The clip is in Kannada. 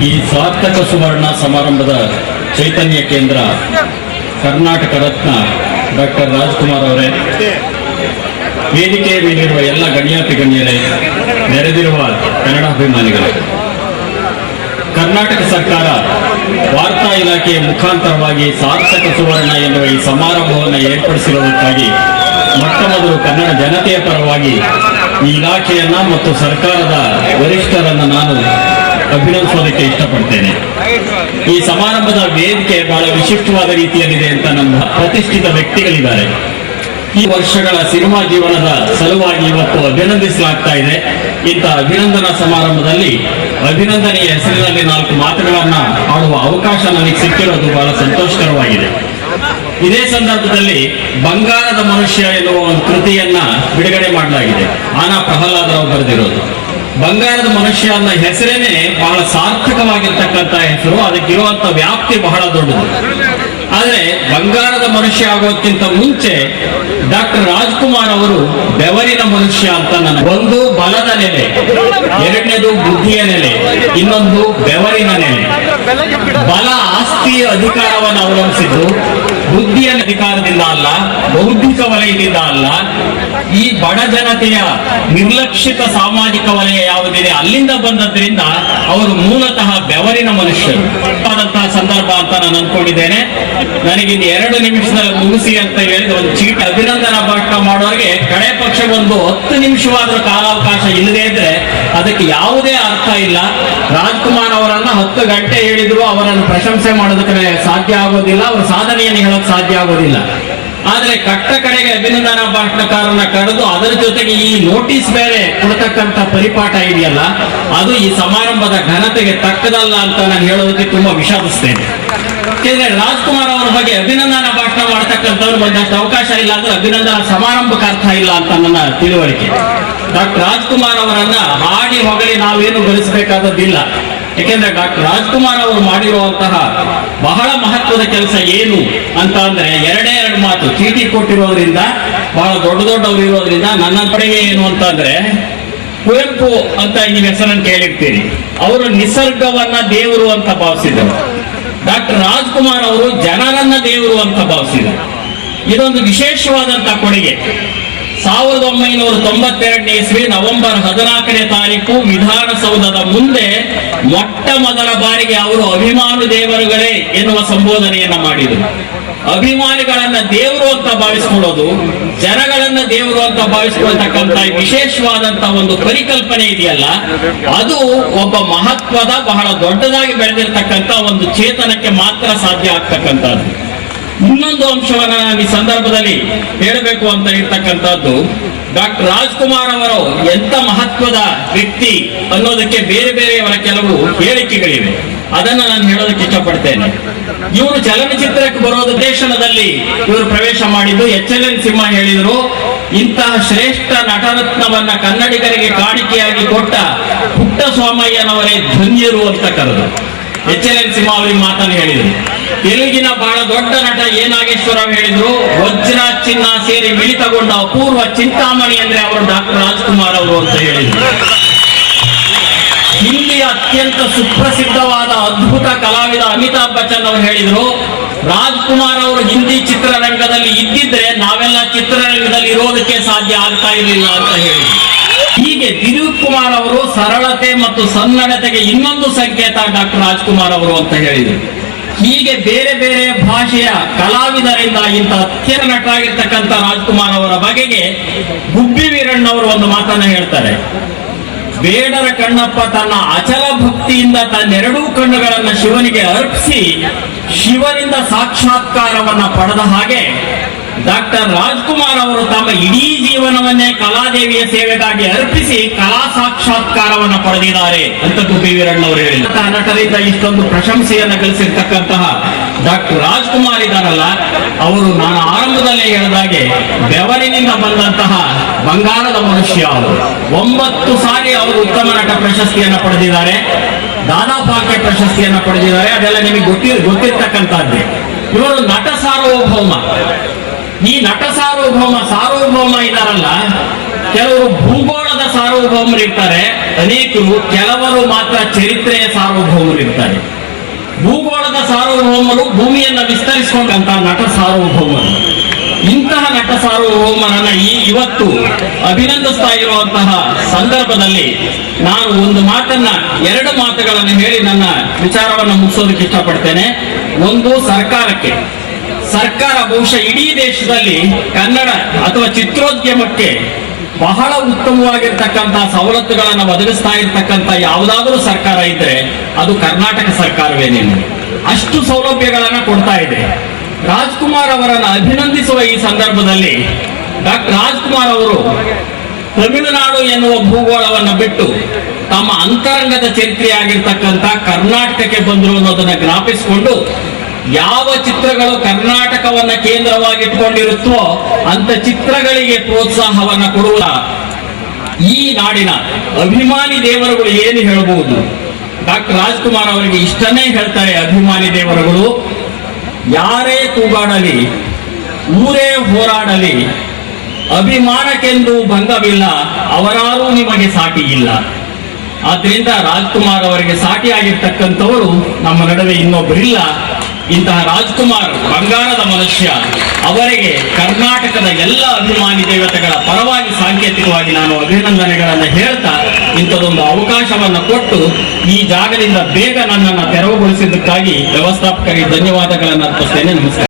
ಈ ಸಾರ್ಥಕ ಸುವರ್ಣ ಸಮಾರಂಭದ ಚೈತನ್ಯ ಕೇಂದ್ರ ಕರ್ನಾಟಕ ರತ್ನ ಡಾಕ್ಟರ್ ರಾಜ್ಕುಮಾರ್ ಅವರೇ. ವೇದಿಕೆ ಮೇಲಿರುವ ಎಲ್ಲ ಗಣ್ಯಾತಿ ಗಣ್ಯರೇ ನೆರೆದಿರುವ ಕನ್ನಡಾಭಿಮಾನಿಗಳೇ ಕರ್ನಾಟಕ ಸರ್ಕಾರ ವಾರ್ತಾ ಇಲಾಖೆಯ ಮುಖಾಂತರವಾಗಿ ಸಾರ್ಥಕ ಸುವರ್ಣ ಎನ್ನುವ ಈ ಸಮಾರಂಭವನ್ನು ಏರ್ಪಡಿಸಿರುವುದಕ್ಕಾಗಿ ಮೊಟ್ಟ ಮೊದಲು ಕನ್ನಡ ಜನತೆಯ ಪರವಾಗಿ ಈ ಇಲಾಖೆಯನ್ನ ಮತ್ತು ಸರ್ಕಾರದ ವರಿಷ್ಠರನ್ನು ನಾನು ಅಭಿನಂದಿಸೋದಕ್ಕೆ ಇಷ್ಟಪಡ್ತೇನೆ. ಈ ಸಮಾರಂಭದ ವೇದಿಕೆ ಬಹಳ ವಿಶಿಷ್ಟವಾದ ರೀತಿಯಲ್ಲಿದೆ ಅಂತ ನಮ್ಮ ಪ್ರತಿಷ್ಠಿತ ವ್ಯಕ್ತಿಗಳಿದ್ದಾರೆ. ಈ ವರ್ಷಗಳ ಸಿನಿಮಾ ಜೀವನದ ಸಲುವಾಗಿ ಇವತ್ತು ಅಭಿನಂದಿಸಲಾಗ್ತಾ ಇದೆ. ಇಂಥ ಅಭಿನಂದನಾ ಸಮಾರಂಭದಲ್ಲಿ ಅಭಿನಂದನೆಯ ಹೆಸರಿನಲ್ಲಿ ನಾಲ್ಕು ಮಾತುಗಳನ್ನ ಆಡುವ ಅವಕಾಶ ನನಗೆ ಸಿಕ್ಕಿರೋದು ಬಹಳ ಸಂತೋಷಕರವಾಗಿದೆ. ಇದೇ ಸಂದರ್ಭದಲ್ಲಿ ಬಂಗಾರದ ಮನುಷ್ಯ ಎನ್ನುವ ಒಂದು ಕೃತಿಯನ್ನ ಬಿಡುಗಡೆ ಮಾಡಲಾಗಿದೆ. ಆನಾ ಪ್ರಹ್ಲಾದರಾವ್ ಬರೆದಿರೋದು. ಬಂಗಾರದ ಮನುಷ್ಯ ಅನ್ನೋ ಹೆಸರೇನೆ ಬಹಳ ಸಾರ್ಥಕವಾಗಿರ್ತಕ್ಕಂಥ ಹೆಸರು. ಅದಕ್ಕಿರುವಂತ ವ್ಯಾಪ್ತಿ ಬಹಳ ದೊಡ್ಡದು. ಆದ್ರೆ ಬಂಗಾರದ ಮನುಷ್ಯ ಆಗೋಕ್ಕಿಂತ ಮುಂಚೆ ಡಾಕ್ಟರ್ ರಾಜ್ಕುಮಾರ್ ಅವರು ಬೆವರಿನ ಮನುಷ್ಯ ಅಂತ ನನ್ನ ಒಂದು ಬಲದ ನೆಲೆ, ಎರಡನೇದು ಬುದ್ಧಿಯ ನೆಲೆ, ಇನ್ನೊಂದು ಬೆವರಿನ ನೆಲೆ. ಬಲ ಆಸ್ತಿಯ ಅಧಿಕಾರವನ್ನು ಅವಲಂಬಿಸಿದ್ದು ಬುದ್ಧಿಯ ಅಧಿಕಾರದಿಂದ ಅಲ್ಲ, ಬೌದ್ಧಿಕ ವಲಯದಿಂದ ಅಲ್ಲ, ಈ ಬಡ ಜನತೆಯ ನಿರ್ಲಕ್ಷಿತ ಸಾಮಾಜಿಕ ವಲಯ ಯಾವುದಿದೆ, ಅಲ್ಲಿಂದ ಬಂದದ್ರಿಂದ ಅವರು ಮೂಲತಃ ಬೆವರಿನ ಮನುಷ್ಯರು. ಆದಂತಹ ಸಂದರ್ಭ ಅಂತ ನಾನು ಅನ್ಕೊಂಡಿದ್ದೇನೆ ನನಗೆ ಇನ್ನು ಎರಡು ನಿಮಿಷದಲ್ಲಿ ಮುಗಿಸಿ ಅಂತ ಹೇಳಿದ ಒಂದು ಚೀಟ್. ಅಭಿನಂದನಾ ಕಡೆ ಪಕ್ಷ ಒಂದು ಹತ್ತು ನಿಮಿಷವಾದ್ರೂ ಕಾಲಾವಕಾಶ ಇಲ್ಲದೆ ಇದ್ರೆ ಅದಕ್ಕೆ ಯಾವುದೇ ಅರ್ಥ ಇಲ್ಲ. ರಾಜ್ಕುಮಾರ್ ಅವರನ್ನ ಹತ್ತು ಗಂಟೆ ಹೇಳಿದ್ರು, ಅವರನ್ನು ಪ್ರಶಂಸೆ ಮಾಡೋದಕ್ಕೆ ಸಾಧ್ಯ ಆಗೋದಿಲ್ಲ, ಅವರ ಸಾಧನೆಯನ್ನು ಹೇಳಕ್ ಸಾಧ್ಯ ಆಗೋದಿಲ್ಲ. ಆದ್ರೆ ಕಟ್ಟ ಕಡೆಗೆ ಅಭಿನಂದನ ಭಾಷಣಕಾರನ ಕರೆದು ಅದರ ಜೊತೆಗೆ ಈ ನೋಟಿಸ್ ಬೇರೆ ಕೊಡ್ತಕ್ಕಂತ ಪರಿಪಾಠ ಇದೆಯಲ್ಲ, ಅದು ಈ ಸಮಾರಂಭದ ಘನತೆಗೆ ತಕ್ಕದಲ್ಲ ಅಂತ ನಾನು ಹೇಳೋದಕ್ಕೆ ತುಂಬಾ ವಿಷಾದಿಸ್ತೇನೆ. ರಾಜ್ಕುಮಾರ್ ಅವರ ಬಗ್ಗೆ ಅಭಿನಂದನ ಭಾಷಣ ಮಾಡ್ತಕ್ಕಂಥವ್ರು ಬಂದಷ್ಟು ಅವಕಾಶ ಇಲ್ಲ ಅಂದ್ರೆ ಅಭಿನಂದನ ಸಮಾರಂಭಕ್ಕೆ ಅರ್ಥ ಇಲ್ಲ ಅಂತ ನನ್ನ ತಿಳುವಳಿಕೆ. ಡಾಕ್ಟರ್ ರಾಜ್ಕುಮಾರ್ ಅವರನ್ನ ಹಾಡಿ ಹೊಗಳಿ ನಾವೇನು ಗಳಿಸಬೇಕಾದದ್ದಿಲ್ಲ. ಯಾಕೆಂದ್ರೆ ಡಾಕ್ಟರ್ ರಾಜ್ಕುಮಾರ್ ಅವರು ಮಾಡಿರುವಂತಹ ಬಹಳ ಮಹತ್ವದ ಕೆಲಸ ಏನು ಅಂತ ಅಂದ್ರೆ ಎರಡೇ ಎರಡು ಮಾತು. ಚೀಟಿ ಕೊಟ್ಟಿರೋದ್ರಿಂದ, ಬಹಳ ದೊಡ್ಡ ದೊಡ್ಡವರು ಇರೋದ್ರಿಂದ ನನ್ನ ಕಡೆಗೆ ಏನು ಅಂತ ಅಂದ್ರೆ ಕುವೆಂಪು ಅಂತ ನೀವು ಹೆಸರನ್ನು ಕೇಳಿರ್ತೀರಿ ಅವರು ನಿಸರ್ಗವನ್ನ ದೇವರು ಅಂತ ಭಾವಿಸಿದರು. ಡಾಕ್ಟರ್ ರಾಜ್ಕುಮಾರ್ ಅವರು ಜನರನ್ನ ದೇವರು ಅಂತ ಭಾವಿಸಿದರು. ಇದೊಂದು ವಿಶೇಷವಾದಂತಹ ಕೊಡುಗೆ. ಸಾವಿರದ ಒಂಬೈನೂರ ತೊಂಬತ್ತೆರಡನೇ ಇಸ್ವಿ ನವೆಂಬರ್ ಹದಿನಾಲ್ಕನೇ ತಾರೀಕು ವಿಧಾನಸೌಧದ ಮುಂದೆ ಮೊಟ್ಟ ಮೊದಲ ಬಾರಿಗೆ ಅವರು ಅಭಿಮಾನು ದೇವರುಗಳೇ ಎನ್ನುವ ಸಂಬೋಧನೆಯನ್ನ ಮಾಡಿದರು. ಅಭಿಮಾನಿಗಳನ್ನ ದೇವರು ಅಂತ ಭಾವಿಸ್ಕೊಳ್ಳೋದು, ಜನಗಳನ್ನ ದೇವರು ಅಂತ ಭಾವಿಸ್ಕೊಳ್ತಕ್ಕಂತ ವಿಶೇಷವಾದಂತ ಒಂದು ಪರಿಕಲ್ಪನೆ ಇದೆಯಲ್ಲ, ಅದು ಒಬ್ಬ ಮಹತ್ವದ ಬಹಳ ದೊಡ್ಡದಾಗಿ ಬೆಳೆದಿರ್ತಕ್ಕಂತ ಒಂದು ಚೇತನಕ್ಕೆ ಮಾತ್ರ ಸಾಧ್ಯ ಆಗ್ತಕ್ಕಂಥದ್ದು. ಇನ್ನೊಂದು ಅಂಶವನ್ನ ನಾನು ಈ ಸಂದರ್ಭದಲ್ಲಿ ಹೇಳಬೇಕು ಅಂತ ಇರ್ತಕ್ಕಂಥದ್ದು ಡಾಕ್ಟರ್ ರಾಜ್ಕುಮಾರ್ ಅವರು ಎಂತ ಮಹತ್ವದ ವ್ಯಕ್ತಿ ಅನ್ನೋದಕ್ಕೆ ಬೇರೆ ಬೇರೆಯವರ ಕೆಲವು ಹೇಳಿಕೆಗಳಿವೆ. ಅದನ್ನ ನಾನು ಹೇಳೋದಕ್ಕೆ ಇಷ್ಟಪಡ್ತೇನೆ. ಇವರು ಚಲನಚಿತ್ರಕ್ಕೆ ಬರೋದು ದೇಶದಲ್ಲಿ ಇವರು ಪ್ರವೇಶ ಮಾಡಿದ್ದು, ಎಚ್ ಎಲ್ ಎನ್ ಸಿಂಹ ಹೇಳಿದ್ರು. ಇಂತಹ ಶ್ರೇಷ್ಠ ನಟರತ್ನವನ್ನ ಕನ್ನಡಿಗರಿಗೆ ಕಾಣಿಕೆಯಾಗಿ ಕೊಟ್ಟ ಪುಟ್ಟ ಸ್ವಾಮಯ್ಯನವರೇ ಧನ್ಯರು ಅಂತ ಕರೆದು ಎಚ್ ಎಲ್ ಎನ್ ಸಿಂಹ ಅವರಿಗೆ ಮಾತನ್ನು ಹೇಳಿದರು. ತೆಲುಗಿನ ಬಹಳ ದೊಡ್ಡ ನಟ ಎ ನಾಗೇಶ್ವರರಾವ್ ಹೇಳಿದ್ರು, ವಜ್ರ ಚಿನ್ನ ಸೇರಿ ಮಿಳಿತಗೊಂಡ ಅಪೂರ್ವ ಚಿಂತಾಮಣಿ ಅಂದ್ರೆ ಅವರು ಡಾಕ್ಟರ್ ರಾಜ್ಕುಮಾರ್ ಅವರು ಅಂತ ಹೇಳಿದ್ರು. ಹಿಂದಿಯ ಅತ್ಯಂತ ಸುಪ್ರಸಿದ್ಧವಾದ ಅದ್ಭುತ ಕಲಾವಿದ ಅಮಿತಾಬ್ ಬಚ್ಚನ್ ಅವರು ಹೇಳಿದ್ರು, ರಾಜ್ಕುಮಾರ್ ಅವರು ಹಿಂದಿ ಚಿತ್ರರಂಗದಲ್ಲಿ ಇದ್ದಿದ್ರೆ ನಾವೆಲ್ಲ ಚಿತ್ರರಂಗದಲ್ಲಿ ಇರೋದಕ್ಕೆ ಸಾಧ್ಯ ಆಗ್ತಾ ಇರಲಿಲ್ಲ ಅಂತ ಹೇಳಿದ್ರು. ಹೀಗೆ ದಿಲೀಪ್ ಕುಮಾರ್ ಅವರು ಸರಳತೆ ಮತ್ತು ಸನ್ನಡತೆಗೆ ಇನ್ನೊಂದು ಸಂಕೇತ ಡಾಕ್ಟರ್ ರಾಜ್ಕುಮಾರ್ ಅವರು ಅಂತ ಹೇಳಿದರು. ಹೀಗೆ ಬೇರೆ ಬೇರೆ ಭಾಷೆಯ ಕಲಾವಿದರಿಂದ ಇಂಥ ಅತ್ಯಂತ ನಟರಾಗಿರ್ತಕ್ಕಂಥ ರಾಜ್ಕುಮಾರ್ ಅವರ ಬಗೆಗೆ ಗುಬ್ಬಿ ವೀರಣ್ಣವರು ಒಂದು ಮಾತನ್ನ ಹೇಳ್ತಾರೆ. ಬೇಡರ ಕಣ್ಣಪ್ಪ ತನ್ನ ಅಚಲ ಭಕ್ತಿಯಿಂದ ತನ್ನೆರಡೂ ಕಣ್ಣುಗಳನ್ನು ಶಿವನಿಗೆ ಅರ್ಪಿಸಿ ಶಿವನಿಂದ ಸಾಕ್ಷಾತ್ಕಾರವನ್ನ ಪಡೆದ ಹಾಗೆ ಡಾಕ್ಟರ್ ರಾಜ್ಕುಮಾರ್ ಅವರು ತಮ್ಮ ಇಡೀ ಜೀವನವನ್ನೇ ಕಲಾದೇವಿಯ ಸೇವೆಗಾಗಿ ಅರ್ಪಿಸಿ ಕಲಾ ಸಾಕ್ಷಾತ್ಕಾರವನ್ನ ಪಡೆದಿದ್ದಾರೆ ಅಂತ ಗುಬ್ಬಿ ವೀರಣ್ಣವರು ಹೇಳಿದ ನಟರಿಂದ ಇಷ್ಟೊಂದು ಪ್ರಶಂಸೆಯನ್ನು ಗಳಿಸಿರ್ತಕ್ಕಂತಹ ಡಾಕ್ಟರ್ ರಾಜ್ಕುಮಾರ್ ಇದ್ದಾರಲ್ಲ, ಅವರು ನಾನು ಆರಂಭದಲ್ಲೇ ಹೇಳಿದಾಗೆ ಬೆವರಿನಿಂದ ಬಂದಂತಹ ಬಂಗಾರದ ಮನುಷ್ಯ ಅವರು. ಒಂಬತ್ತು ಸಾರಿ ಅವರು ಉತ್ತಮ ನಟ ಪ್ರಶಸ್ತಿಯನ್ನ ಪಡೆದಿದ್ದಾರೆ ದಾದಾ ಪಾಕೆ ಪ್ರಶಸ್ತಿಯನ್ನ ಪಡೆದಿದ್ದಾರೆ, ಅದೆಲ್ಲ ನಿಮಗೆ ಗೊತ್ತಿ, ಗೊತ್ತಿರ್ತಕ್ಕಂಥದ್ದೇ. ಇವರು ನಟ ಸಾರ್ವಭೌಮ. ಈ ನಟ ಸಾರ್ವಭೌಮ ಸಾರ್ವಭೌಮ ಇದಾರಲ್ಲ, ಕೆಲವರು ಭೂಗೋಳದ ಸಾರ್ವಭೌಮರು ಇರ್ತಾರೆ ಅನೇಕರು ಕೆಲವರು ಮಾತ್ರ ಚರಿತ್ರೆಯ ಸಾರ್ವಭೌಮರು ಇರ್ತಾರೆ ಭೂಗೋಳದ ಸಾರ್ವಭೌಮರು ಭೂಮಿಯನ್ನ ವಿಸ್ತರಿಸಿಕೊಂಡಂತ ನಟ ಸಾರ್ವಭೌಮರು. ಇಂತಹ ನಟ ಸಾರ್ವಭೌಮರನ್ನ ಈ ಇವತ್ತು ಅಭಿನಂದಿಸ್ತಾ ಇರುವಂತಹ ಸಂದರ್ಭದಲ್ಲಿ ನಾನು ಒಂದು ಮಾತನ್ನ, ಎರಡು ಮಾತುಗಳನ್ನು ಹೇಳಿ ನನ್ನ ವಿಚಾರವನ್ನು ಮುಗಿಸೋದಕ್ಕೆ ಇಷ್ಟಪಡ್ತೇನೆ. ಒಂದು ಸರ್ಕಾರಕ್ಕೆ. ಸರ್ಕಾರ ಬಹುಶಃ ಇಡೀ ದೇಶದಲ್ಲಿ ಕನ್ನಡ ಅಥವಾ ಚಿತ್ರೋದ್ಯಮಕ್ಕೆ ಬಹಳ ಉತ್ತಮವಾಗಿರ್ತಕ್ಕಂತಹ ಸವಲತ್ತುಗಳನ್ನು ಒದಗಿಸ್ತಾ ಇರ್ತಕ್ಕಂಥ ಯಾವುದಾದ್ರೂ ಸರ್ಕಾರ ಇದ್ರೆ ಅದು ಕರ್ನಾಟಕ ಸರ್ಕಾರವೇನೇನು ಅಷ್ಟು ಸೌಲಭ್ಯಗಳನ್ನ ಕೊಡ್ತಾ ಇದೆ. ರಾಜ್ಕುಮಾರ್ ಅವರನ್ನು ಅಭಿನಂದಿಸುವ ಈ ಸಂದರ್ಭದಲ್ಲಿ ಡಾಕ್ಟರ್ ರಾಜ್ಕುಮಾರ್ ಅವರು ತಮಿಳುನಾಡು ಎನ್ನುವ ಭೂಗೋಳವನ್ನು ಬಿಟ್ಟು ತಮ್ಮ ಅಂತರಂಗದ ಚರಿತ್ರೆಯಾಗಿರ್ತಕ್ಕಂಥ ಕರ್ನಾಟಕಕ್ಕೆ ಬಂದರು ಅನ್ನೋದನ್ನ ಜ್ಞಾಪಿಸಿಕೊಂಡು ಯಾವ ಚಿತ್ರಗಳು ಕರ್ನಾಟಕವನ್ನ ಕೇಂದ್ರವಾಗಿಟ್ಕೊಂಡಿರುತ್ತೋ ಅಂತ ಚಿತ್ರಗಳಿಗೆ ಪ್ರೋತ್ಸಾಹವನ್ನ ಕೊಡುವ ಈ ನಾಡಿನ ಅಭಿಮಾನಿ ದೇವರುಗಳು ಏನು ಹೇಳಬಹುದು ಡಾಕ್ಟರ್ ರಾಜ್ಕುಮಾರ್ ಅವರಿಗೆ ಇಷ್ಟನೇ ಹೇಳ್ತಾರೆ ಅಭಿಮಾನಿ ದೇವರುಗಳು. ಯಾರೇ ಕೂಗಾಡಲಿ, ಊರೇ ಹೋರಾಡಲಿ ಅಭಿಮಾನಕ್ಕೆಂದು ಭಂಗವಿಲ್ಲ ಅವರಾರೂ ನಿಮಗೆ ಸಾಟಿ ಇಲ್ಲ. ಆದ್ರಿಂದ ರಾಜ್ಕುಮಾರ್ ಅವರಿಗೆ ಸಾಟಿಯಾಗಿರ್ತಕ್ಕಂಥವರು ನಮ್ಮ ನಡುವೆ ಇನ್ನೊಬ್ಬರಿಲ್ಲ ಇಂತಹ ರಾಜ್ಕುಮಾರ್ ಬಂಗಾರದ ಮನುಷ್ಯ. ಅವರಿಗೆ ಕರ್ನಾಟಕದ ಎಲ್ಲ ಅಭಿಮಾನಿ ದೇವತೆಗಳ ಪರವಾಗಿ ಸಾಂಕೇತಿಕವಾಗಿ ನಾನು ಅಭಿನಂದನೆಗಳನ್ನು ಹೇಳ್ತಾ ಇಂಥದೊಂದು ಅವಕಾಶವನ್ನು ಕೊಟ್ಟು ಈ ಜಾಗದಿಂದ ಬೇಗ ನನ್ನನ್ನು ತೆರವುಗೊಳಿಸಿದ್ದಕ್ಕಾಗಿ ವ್ಯವಸ್ಥಾಪಕರಿಗೆ ಧನ್ಯವಾದಗಳನ್ನು ಅರ್ಪಿಸ್ತೇನೆ. ನಮಸ್ಕಾರ.